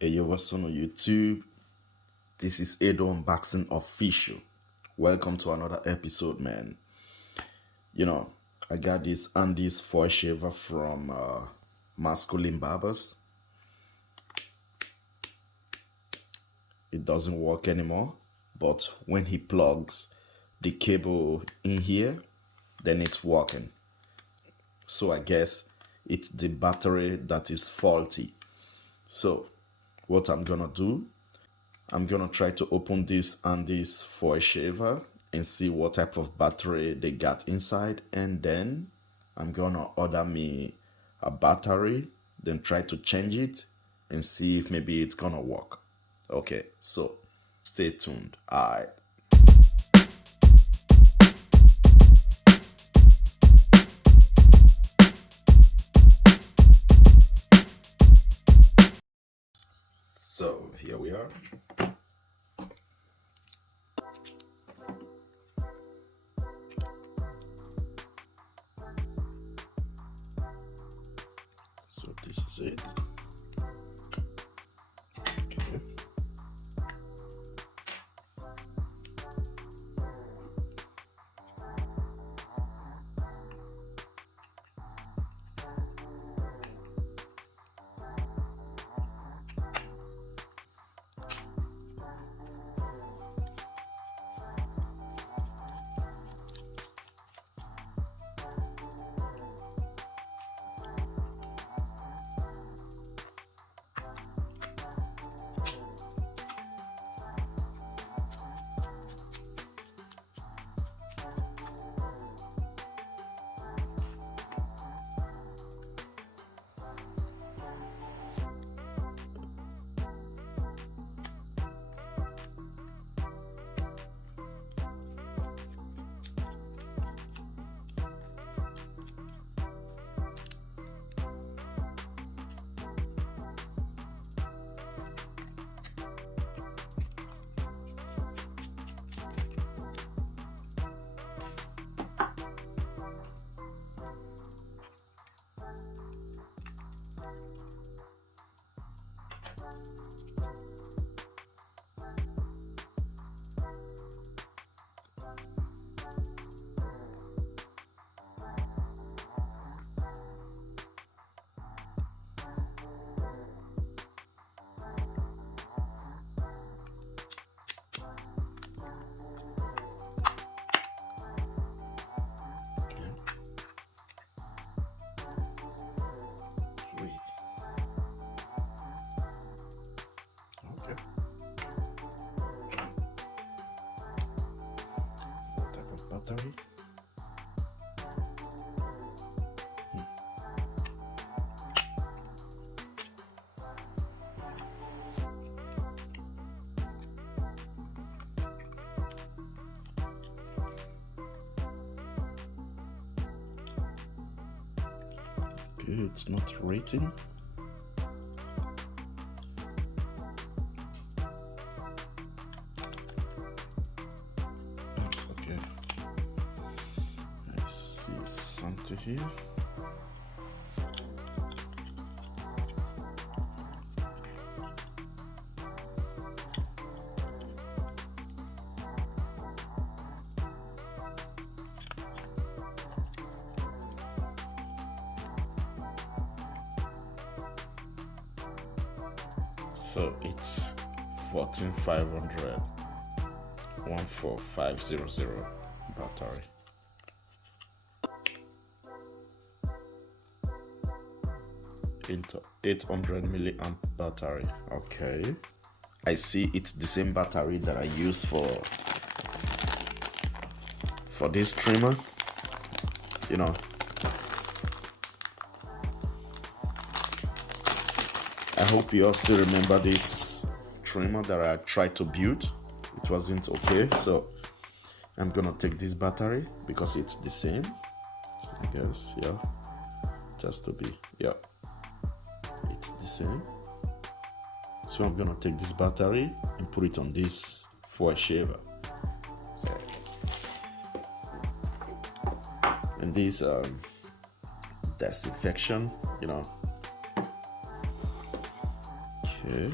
Hey, yo, what's on YouTube? This is Edo Unboxing Official. Welcome to another episode, man. I got this Andis Foil Shaver from Masculine Barbers. It doesn't work anymore, but when he plugs the cable in here, then it's working. So I guess it's the battery that is faulty. So what I'm gonna do, I'm gonna try to open this Andis Foil Shaver and see what type of battery they got inside, and then I'm gonna order me a battery, then try to change it and see if maybe it's gonna work. Okay, so stay tuned. Alright. So here we are. So this is it. Okay. Okay. What type of battery? Okay, it's not rating. Okay. I see something here. So it's 14500 14500 battery. Into 800 milliamp battery. Okay, I see it's the same battery that I use for this trimmer. I hope you all still remember this trimmer that I tried to build. It wasn't okay, so I'm gonna take this battery because it's the same, I guess. Yeah, it has to be. Yeah, it's the same. So I'm gonna take this battery and put it on this foil shaver. So, and this disinfection, Okay.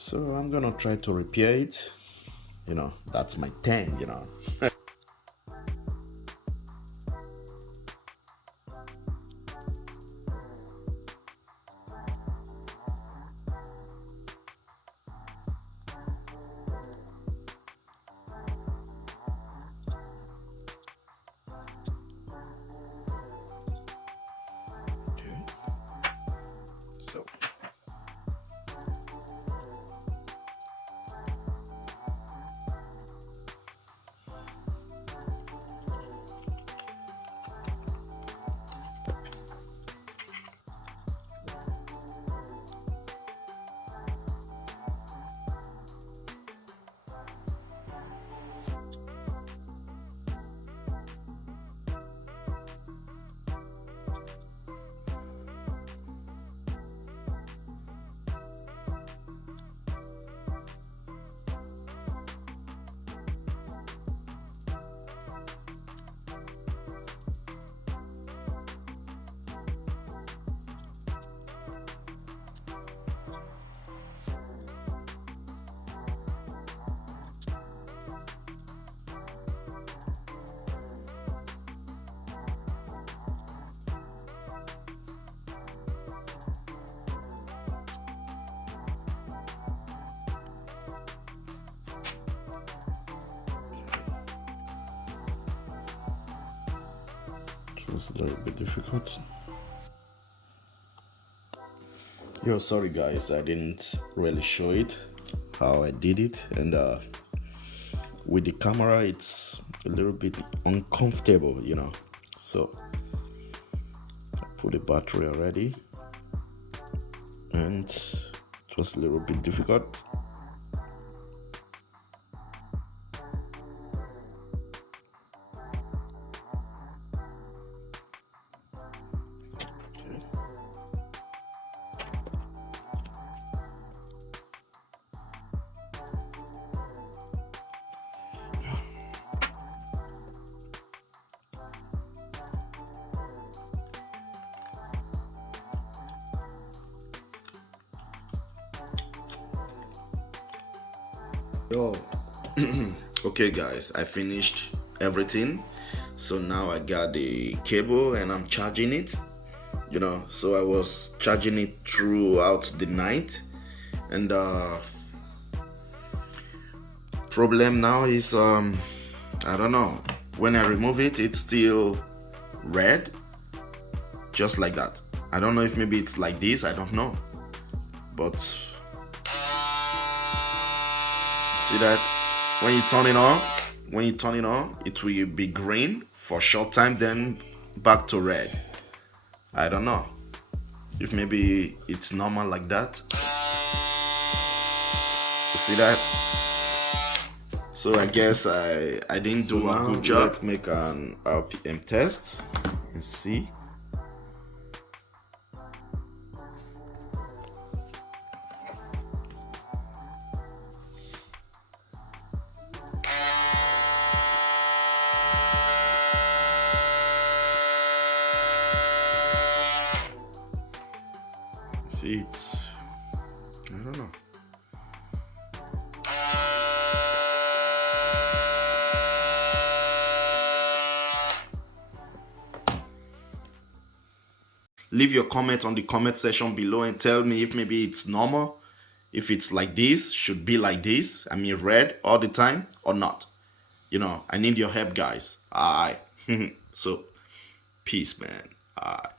So I'm gonna try to repair it. You know, that's my thing, you know. Okay. So it was a little bit difficult. Yo, sorry guys, I didn't really show it how I did it, and with the camera it's a little bit uncomfortable, you know. So I put the battery already, and it was a little bit difficult. Yo, okay guys, I finished everything. So now I got the cable and I'm charging it, you know. So I was charging it throughout the night, and problem now is I don't know, when I remove it, it's still red, just like that. I don't know if maybe it's like this, I don't know, but see that when you turn it on, it will be green for a short time, then back to red. I don't know if maybe it's normal like that. You see that? So I guess I didn't do a good job. Let's make an RPM test and see. See, it's, I don't know. Leave your comment on the comment section below and tell me if maybe it's normal, if it's like this, should be like this, I mean red all the time or not. You know, I need your help guys. Alright. So peace man. Alright.